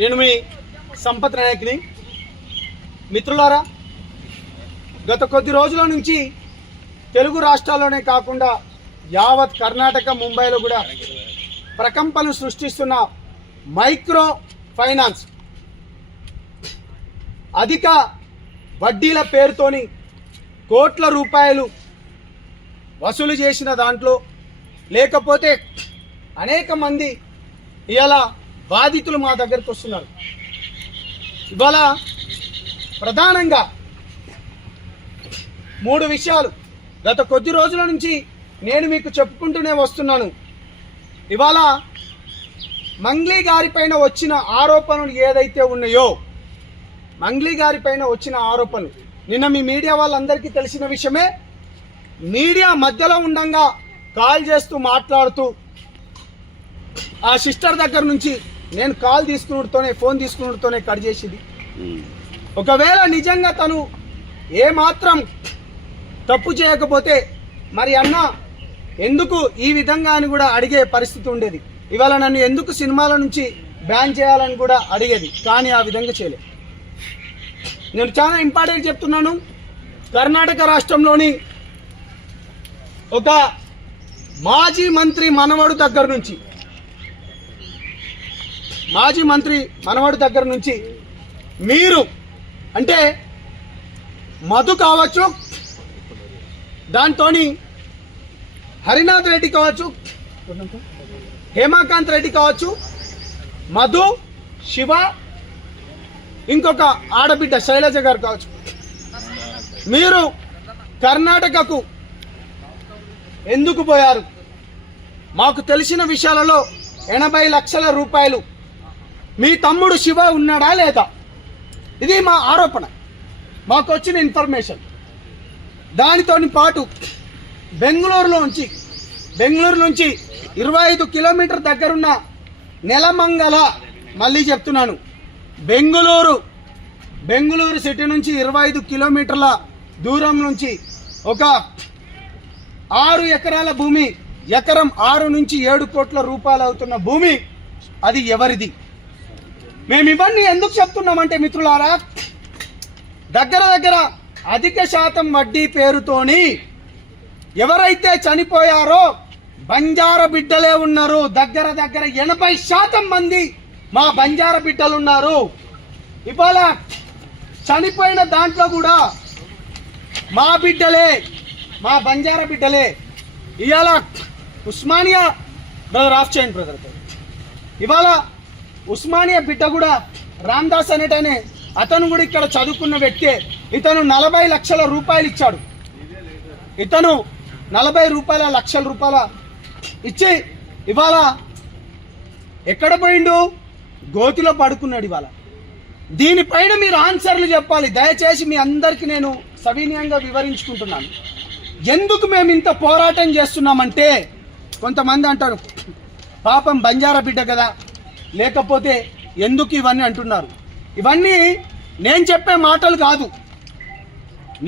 నేను మీ సంపత్ నాయక్ని. మిత్రులారా, గత కొద్ది రోజుల నుంచి తెలుగు రాష్ట్రాల్లోనే కాకుండా యావత్ కర్ణాటక, ముంబైలో కూడా ప్రకంపనలు సృష్టిస్తున్న మైక్రో ఫైనాన్స్ అధిక వడ్డీల పేరుతోని కోట్ల రూపాయలు వసూలు చేసిన దాంట్లో లేకపోతే అనేక మంది ఇవాళ బాధితులు మా దగ్గరకు వస్తున్నారు. ఇవాళ ప్రధానంగా 3 విషయాలు గత కొద్ది రోజుల నుంచి నేను మీకు చెప్పుకుంటూనే వస్తున్నాను. ఇవాళ మంగ్లీ గారిపైన వచ్చిన ఆరోపణలు ఏదైతే ఉన్నాయో, మంగ్లీ గారిపైన వచ్చిన ఆరోపణలు నిన్న మీ మీడియా వాళ్ళందరికీ తెలిసిన విషయమే. మీడియా మధ్యలో ఉండంగా కాల్ చేస్తూ మాట్లాడుతూ ఆ సిస్టర్ దగ్గర నుంచి నేను కాల్ తీసుకున్నతోనే, ఫోన్ తీసుకున్నతోనే కట్ చేసింది. ఒకవేళ నిజంగా తను ఏమాత్రం తప్పు చేయకపోతే మరి అన్న ఎందుకు ఈ విధంగా అని కూడా అడిగే పరిస్థితి ఉండేది. ఇవాళ నన్ను ఎందుకు సినిమాల నుంచి బ్యాన్ చేయాలని కూడా అడిగేది, కానీ ఆ విధంగా చేయలేదు. నేను చాలా ఇంపార్టెంట్ చెప్తున్నాను. కర్ణాటక రాష్ట్రంలోని ఒక మాజీ మంత్రి మనవడు దగ్గర నుంచి మీరు అంటే మధు కావచ్చు, దాంతోని హరినాథ్ రెడ్డి కావచ్చు, హేమాకాంత్ రెడ్డి కావచ్చు, మధు, శివ, ఇంకొక ఆడబిడ్డ శైలజ గారు కావచ్చు, మీరు కర్ణాటకకు ఎందుకు పోయారు? మాకు తెలిసిన విషయాలలో 80 లక్షల రూపాయలు మీ తమ్ముడు శివ ఉన్నాడా లేదా? ఇది మా ఆరోపణ, మాకు వచ్చిన ఇన్ఫర్మేషన్. దానితో పాటు బెంగళూరు నుంచి 25 కిలోమీటర్ దగ్గరున్న నెలమంగళ, మళ్ళీ చెప్తున్నాను, బెంగళూరు సిటీ నుంచి 25 కిలోమీటర్ల దూరం నుంచి ఒక 6 ఎకరాల భూమి, ఎకరం 6 నుంచి 7 కోట్ల రూపాయలు అవుతున్న భూమి, అది ఎవరిది? మేము ఇవన్నీ ఎందుకు చెప్తున్నామంటే మిత్రులారా, దగ్గర అధిక శాతం వడ్డీ పేరుతోని ఎవరైతే చనిపోయారో బంజారా బిడ్డలే ఉన్నారు. దగ్గర 80% మంది మా బంజారా బిడ్డలు ఉన్నారు. ఇవాళ చనిపోయిన దాంట్లో కూడా మా బిడ్డలే, మా బంజారా బిడ్డలే. ఇవాళ ఉస్మానియా బ్రదర్ ఆఫ్ చేయండి బ్రదర్. ఇవాళ ఉస్మానియా బిడ్డ కూడా రామ్దాస్ అనేటనే అతను కూడా ఇక్కడ చదువుకున్న వ్యక్తే. ఇతను 40 లక్షల రూపాయలు ఇచ్చాడు. ఇతను 40 లక్షల రూపాయల ఇచ్చి ఇవాళ ఎక్కడ పోయిండు? గోతిలో పడుకున్నాడు. ఇవాళ దీనిపైన మీరు ఆన్సర్లు చెప్పాలి. దయచేసి మీ అందరికీ నేను సవినయంగా వివరించుకుంటున్నాను. ఎందుకు మేము ఇంత పోరాటం చేస్తున్నామంటే, కొంతమంది అంటారు పాపం బంజారా బిడ్డ కదా, లేకపోతే ఎందుకు ఇవన్నీ అంటున్నారు. ఇవన్నీ నేను చెప్పే మాటలు కాదు,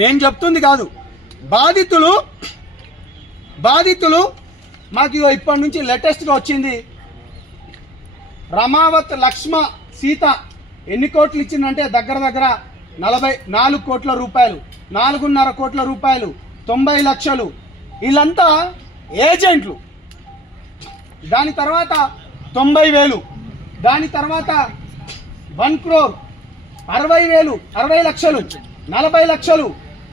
నేను చెప్తుంది కాదు. బాధితులు మాకు ఇప్పటి నుంచి లేటెస్ట్గా వచ్చింది. రమావత్ లక్ష్మ సీత ఎన్ని కోట్లు ఇచ్చిందంటే దగ్గర 44 కోట్ల రూపాయలు, 4.5 కోట్ల రూపాయలు, 90 లక్షలు. వీళ్ళంతా ఏజెంట్లు. దాని తర్వాత 90,000, దాని తర్వాత 1 crore, 60,000, 60 లక్షలు, 40 లక్షలు,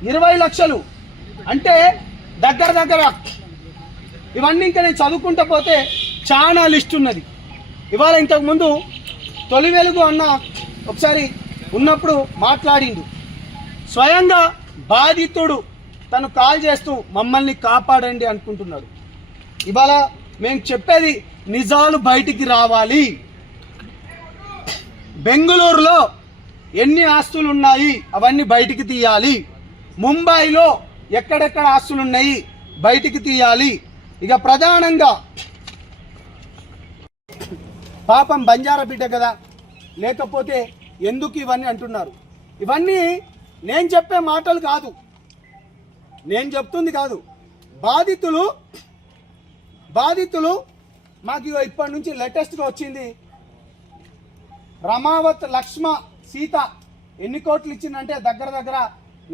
20 లక్షలు. అంటే దగ్గర ఇవన్నీ ఇంకా నేను చదువుకుంటూ పోతే చాలా లిస్ట్ ఉన్నది. ఇవాళ ఇంతకుముందు తొలి వెలుగు అన్న ఒకసారి ఉన్నప్పుడు మాట్లాడిండు. స్వయంగా బాధితుడు తను కాల్ చేస్తూ మమ్మల్ని కాపాడండి అనుకుంటున్నాడు. ఇవాళ మేము చెప్పేది నిజాలు బయటికి రావాలి. బెంగళూరులో ఎన్ని ఆస్తులు ఉన్నాయి అవన్నీ బయటికి తీయాలి. ముంబైలో ఎక్కడెక్కడ ఆస్తులు ఉన్నాయి బయటికి తీయాలి. ఇక ప్రధానంగా పాపం బంజారా బిడ్డ కదా, లేకపోతే ఎందుకు ఇవన్నీ అంటున్నారు. ఇవన్నీ నేను చెప్పే మాటలు కాదు, నేను చెప్తుంది కాదు. బాధితులు మాకు ఇప్పటి నుంచి లేటెస్ట్గా వచ్చింది. రమావత్ లక్ష్మ సీత ఎన్ని కోట్లు ఇచ్చిందంటే దగ్గర దగ్గర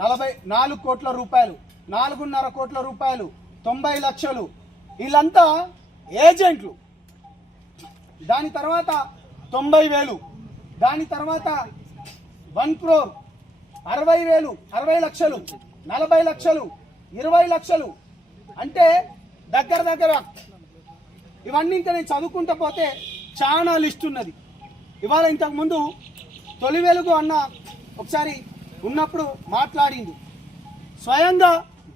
44 కోట్ల రూపాయలు, 4.5 కోట్ల రూపాయలు, 90 లక్షలు. వీళ్ళంతా ఏజెంట్లు. దాని తర్వాత 90,000, దాని తర్వాత 1 crore, 60,000, 60 లక్షలు, 40 లక్షలు, 20 లక్షలు. అంటే దగ్గర దగ్గర ఇవన్నీ ఇంకా నేను చదువుకుంటూ పోతే చాలా లిస్ట్ ఉన్నది. ఇవాళ ఇంతకుముందు తొలి వెలుగు అన్న ఒకసారి ఉన్నప్పుడు మాట్లాడింది. స్వయంగా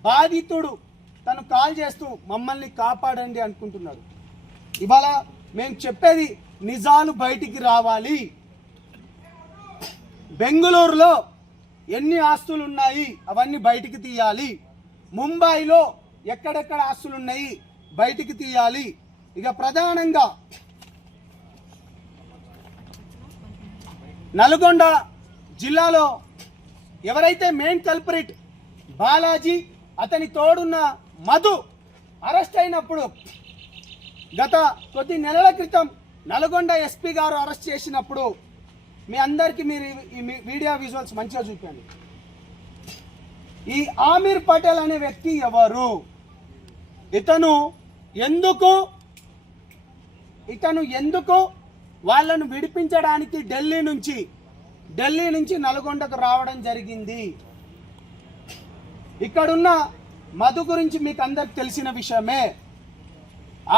బాధితుడు తను కాల్ చేస్తూ మమ్మల్ని కాపాడండి అనుకుంటున్నాడు. ఇవాళ మేము చెప్పేది నిజాలు బయటికి రావాలి. బెంగళూరులో ఎన్ని ఆస్తులు ఉన్నాయి అవన్నీ బయటికి తీయాలి. ముంబైలో ఎక్కడెక్కడ ఆస్తులు ఉన్నాయి బయటికి తీయాలి. ఇక ప్రధానంగా నల్గొండ జిల్లాలో ఎవరైతే మెయిన్ కల్పరిట్ బాలాజీ, అతని తోడున్న మధు అరెస్ట్ అయినప్పుడు గత కొద్ది నెలల క్రితం నల్గొండ ఎస్పీ గారు అరెస్ట్ చేసినప్పుడు మీ అందరికీ మీరు ఈ వీడియో విజువల్స్ మంచిగా చూపండి. ఈ ఆమీర్ పటేల్ అనే వ్యక్తి ఎవరు, ఇతను ఎందుకు వాళ్ళను విడిపించడానికి ఢిల్లీ నుంచి నల్గొండకు రావడం జరిగింది. ఇక్కడున్న మధు గురించి మీకు అందరికి తెలిసిన విషయమే.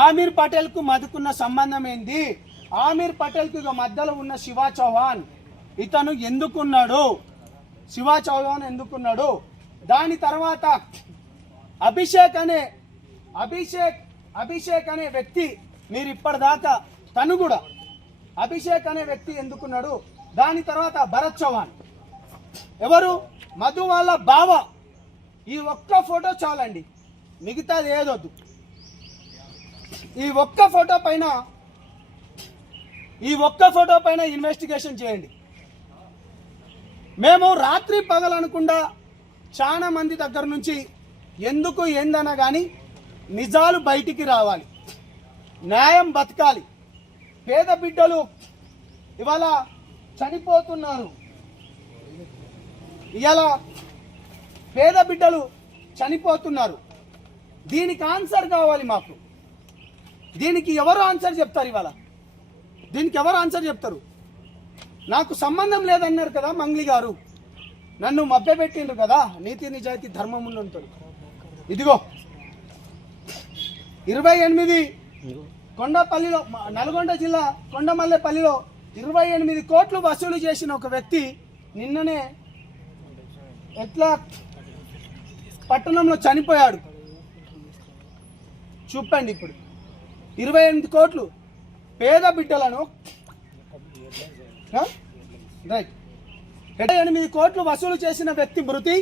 ఆమీర్ పటేల్కు మధుకున్న సంబంధం ఏంది, ఆమీర్ పటేల్కు ఇక మధ్యలో ఉన్న శివ చౌహాన్ ఇతను ఎందుకున్నాడు, శివ చౌహాన్ ఎందుకున్నాడు. దాని తర్వాత అభిషేక్ అనే వ్యక్తి మీరు ఇప్పటిదాకా తను కూడా అభిషేక్ అనే వ్యక్తి ఎందుకున్నాడు. దాని తర్వాత భరత్ చౌహాన్ ఎవరు, మధు వాళ్ళ బావ. ఈ ఒక్క ఫోటో చాలండి, మిగతాది ఏదొద్దు. ఈ ఒక్క ఫోటో పైన ఇన్వెస్టిగేషన్ చేయండి. మేము రాత్రి పగలనకుండా చాలా మంది దగ్గర నుంచి ఎందుకు ఏందన్నా కానీ నిజాలు బయటికి రావాలి, న్యాయం బతకాలి. పేద బిడ్డలు ఇవాళ చనిపోతున్నారు. పేద బిడ్డలు చనిపోతున్నారు. దీనికి ఆన్సర్ కావాలి మాకు. దీనికి ఎవరు ఆన్సర్ చెప్తారు? ఇవాళ దీనికి ఎవరు ఆన్సర్ చెప్తారు? నాకు సంబంధం లేదన్నారు కదా మంగ్లీ గారు, నన్ను మభ్యపెట్టిండ్రు కదా, నీతి నిజాయితీ ధర్మం ఉన్నంతడు. ఇదిగో 28 కొండపల్లిలో, నల్గొండ జిల్లా కొండమల్లేపల్లిలో 28 కోట్లు వసూలు చేసిన ఒక వ్యక్తి నిన్ననే ఎట్లా పట్టణంలో చనిపోయాడు. చూపండి. ఇప్పుడు 28 కోట్లు పేద బిడ్డలను, రైట్, 8 కోట్లు వసూలు చేసిన వ్యక్తి మృతి.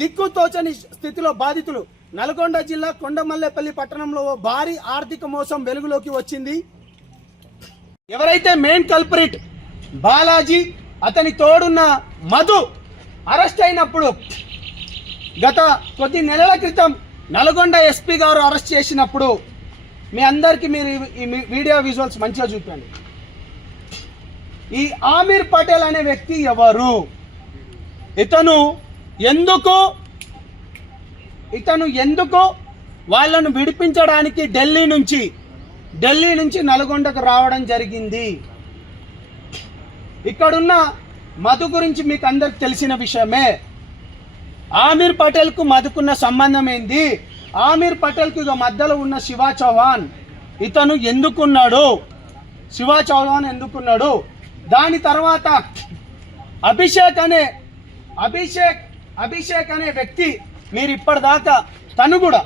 దిక్కుతోచని స్థితిలో బాధితులు. నల్గొండ జిల్లా కొండమల్లేపల్లి పట్టణంలో భారీ ఆర్థిక మోసం వెలుగులోకి వచ్చింది. ఎవరైతే మెయిన్ కల్పరిట్ బాలాజీ, అతని తోడున్న మధు అరెస్ట్ అయినప్పుడు గత కొద్ది నెలల క్రితం నల్గొండ ఎస్పీ గారు అరెస్ట్ చేసినప్పుడు మీ అందరికీ మీరు ఈ వీడియో విజువల్స్ మంచిగా చూపండి. ఈ ఆమీర్ పటేల్ అనే వ్యక్తి ఎవరు, ఇతను ఎందుకు వాళ్ళను విడిపించడానికి ఢిల్లీ నుంచి నల్గొండకు రావడం జరిగింది. ఇక్కడున్న మధు గురించి మీకు అందరికి తెలిసిన విషయమే. ఆమీర్ పటేల్కు మధుకున్న సంబంధం ఏంది, ఆమీర్ పటేల్కు ఇక మధ్యలో ఉన్న శివ చౌహాన్ ఇతను ఎందుకున్నాడు, శివ చౌహాన్ ఎందుకున్నాడు. దాని తర్వాత అభిషేక్ అనే వ్యక్తి మీరు ఇప్పటిదాకా తను కూడా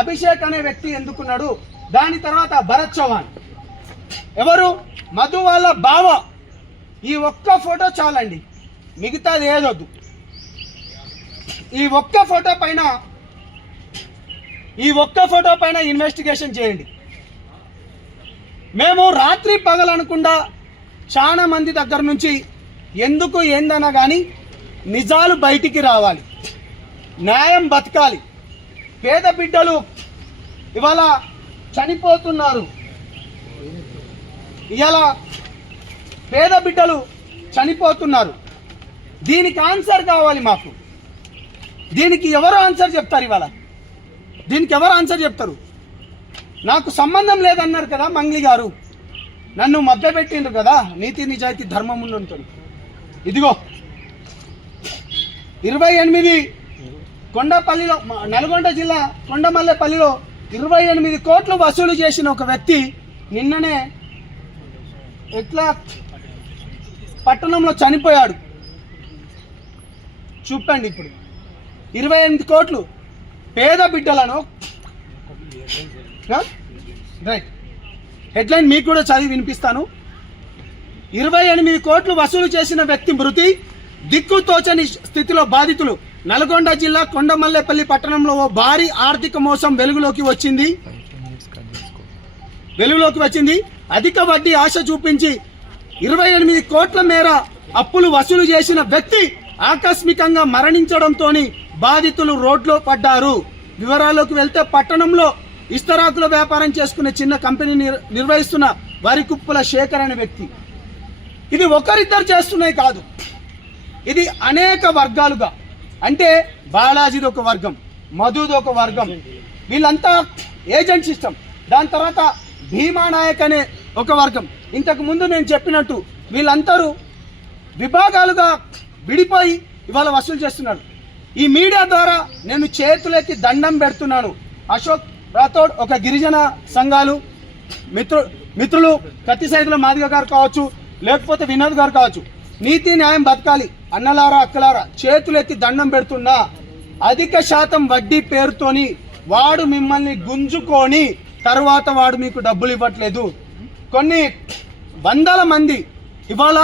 అభిషేక్ అనే వ్యక్తి ఎందుకున్నాడు. దాని తర్వాత భరత్ చౌహాన్ ఎవరు, మధు వాళ్ళ బావ. ఈ ఒక్క ఫోటో చాలండి, మిగతాది ఏదొద్దు. ఈ ఒక్క ఫోటో పైన ఇన్వెస్టిగేషన్ చేయండి. మేము రాత్రి పగలనకుండా చాలా మంది దగ్గర నుంచి ఎందుకు ఏందన్నా కానీ నిజాలు బయటికి రావాలి, న్యాయం బతకాలి. పేద బిడ్డలు ఇవాళ చనిపోతున్నారు. పేద బిడ్డలు చనిపోతున్నారు. దీనికి ఆన్సర్ కావాలి మాకు. దీనికి ఎవరు ఆన్సర్ చెప్తారు? ఇవాళ దీనికి ఎవరు ఆన్సర్ చెప్తారు? నాకు సంబంధం లేదన్నారు కదా మంగ్లీ గారు, నన్ను మభ్యపెట్టిండ్రు కదా నీతి నిజాయితీ ధర్మం ఉంటుంది. ఇదిగో 28 కొండపల్లిలో, నల్గొండ జిల్లా కొండమల్లెపల్లిలో 28 కోట్లు వసూలు చేసిన ఒక వ్యక్తి నిన్ననే ఎట్లా పట్టణంలో చనిపోయాడు. చూపండి ఇప్పుడు 28 కోట్లు పేద బిడ్డలను. రైట్, హెడ్లైన్ మీకు కూడా చదివి వినిపిస్తాను. 28 కోట్లు వసూలు చేసిన వ్యక్తి మృతి, దిక్కుతోచని స్థితిలో బాధితులు. నల్గొండ జిల్లా కొండమల్లెపల్లి పట్టణంలో ఓ భారీ ఆర్థిక మోసం వెలుగులోకి వచ్చింది. అధిక వడ్డీ ఆశ చూపించి 28 కోట్ల మేర అప్పులు వసూలు చేసిన వ్యక్తి ఆకస్మికంగా మరణించడంతో బాధితులు రోడ్లో పడ్డారు. వివరాల్లోకి వెళ్తే పట్టణంలో ఇస్తరాకుల వ్యాపారం చేసుకునే చిన్న కంపెనీ నిర్వహిస్తున్న వరికుప్పుల శేఖర్ అనే వ్యక్తి. ఇది ఒకరిద్దరు చేస్తున్నాయి కాదు, ఇది అనేక వర్గాలుగా, అంటే బాలాజీది ఒక వర్గం, మధుది ఒక వర్గం, వీళ్ళంతా ఏజెంట్ సిస్టమ్. దాని తర్వాత భీమా నాయక్ అనే ఒక వర్గం. ఇంతకు ముందు నేను చెప్పినట్టు వీళ్ళందరూ విభాగాలుగా విడిపోయి ఇవాళ వసూలు చేస్తున్నారు. ఈ మీడియా ద్వారా నేను చేతులెత్తి దండం పెడుతున్నాను. అశోక్ రాథోడ్, ఒక గిరిజన సంఘాలు మిత్రులు కత్తి సైదుల మాదిగ గారు కావచ్చు, లేకపోతే వినోద్ గారు కావచ్చు, నీతి న్యాయం బతకాలి అన్నలారా అక్కలారా చేతులెత్తి దండం పెడుతున్నా. అధిక శాతం వడ్డీ పేరుతోని వాడు మిమ్మల్ని గుంజుకొని తర్వాత వాడు మీకు డబ్బులు ఇవ్వట్లేదు. కొన్ని వందల మంది ఇవాళ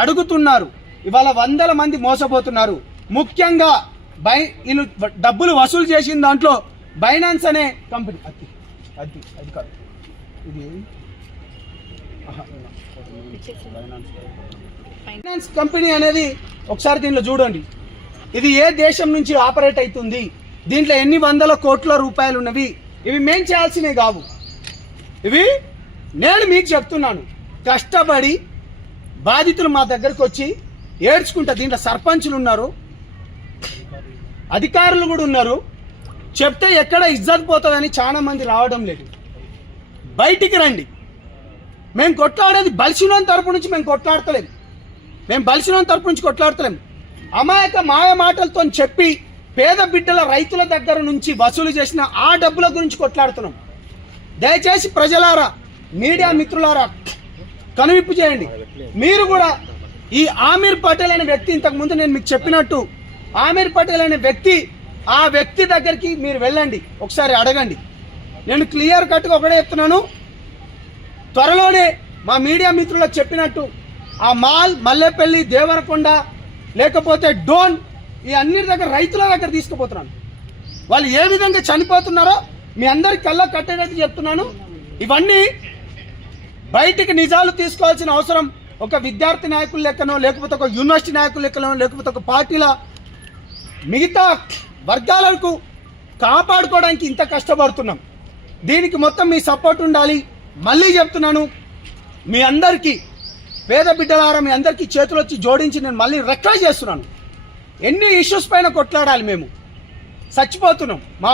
అడుగుతున్నారు, ఇవాళ వందల మంది మోసపోతున్నారు. ముఖ్యంగా వీళ్ళు డబ్బులు వసూలు చేసిన దాంట్లో బైనాన్స్ అనే కంపెనీ, అది కాదు, ఇది ఫైనాన్స్ కంపెనీ అనేది ఒకసారి దీనిలో చూడండి. ఇది ఏ దేశం నుంచి ఆపరేట్ అవుతుంది, దీంట్లో ఎన్ని వందల కోట్ల రూపాయలు ఉన్నవి. ఇవి మేం చేయాల్సినవి కావు, ఇవి నేను మీకు చెప్తున్నాను. కష్టపడి బాధితులు మా దగ్గరకు వచ్చి ఏడ్చుకుంటా, దీంట్లో సర్పంచులు ఉన్నారు, అధికారులు కూడా ఉన్నారు. చెప్తే ఎక్కడ ఇజ్జత్ పోతుందని చాలా మంది రావడం లేదు. బయటికి రండి. మేము కొట్లాడేది బలిసిన తరపు నుంచి మేము కొట్లాడతలేము, అమాయక మాయ మాటలతో చెప్పి పేద బిడ్డల రైతుల దగ్గర నుంచి వసూలు చేసిన ఆ డబ్బుల గురించి కొట్లాడుతున్నాం. దయచేసి ప్రజలారా, మీడియా మిత్రులారా కనువిప్పు చేయండి. మీరు కూడా ఈ ఆమీర్ పటేల్ అనే వ్యక్తి, ఇంతకుముందు నేను మీకు చెప్పినట్టు ఆమీర్ పటేల్ అనే వ్యక్తి, ఆ వ్యక్తి దగ్గరికి మీరు వెళ్ళండి, ఒకసారి అడగండి. నేను క్లియర్ కట్గా ఒకటే చెప్తున్నాను, త్వరలోనే మా మీడియా మిత్రులకు చెప్పినట్టు ఆ మాల్, మల్లెపల్లి, దేవరకొండ, లేకపోతే డోన్, ఈ అన్నిటి దగ్గర రైతుల దగ్గర తీసుకుపోతున్నాను. వాళ్ళు ఏ విధంగా చనిపోతున్నారో మీ అందరికి కళ్ళ కట్టేటట్టు చెప్తున్నాను. ఇవన్నీ బయటికి నిజాలు తీసుకోవాల్సిన అవసరం ఒక విద్యార్థి నాయకుల లెక్కనో, లేకపోతే ఒక యూనివర్సిటీ నాయకుల లెక్కనో, లేకపోతే ఒక పార్టీల మిగతా వర్గాలకు కాపాడుకోవడానికి ఇంత కష్టపడుతున్నాం. దీనికి మొత్తం మీ సపోర్ట్ ఉండాలి. మళ్ళీ చెప్తున్నాను, మీ అందరికీ పేద బిడ్డలారా, మీ అందరికీ చేతులు వచ్చి జోడించి నేను మళ్ళీ రిక్వెస్ట్ చేస్తున్నాను. ఎన్ని ఇష్యూస్ పైన కొట్లాడాలి, మేము చచ్చిపోతున్నాం. మా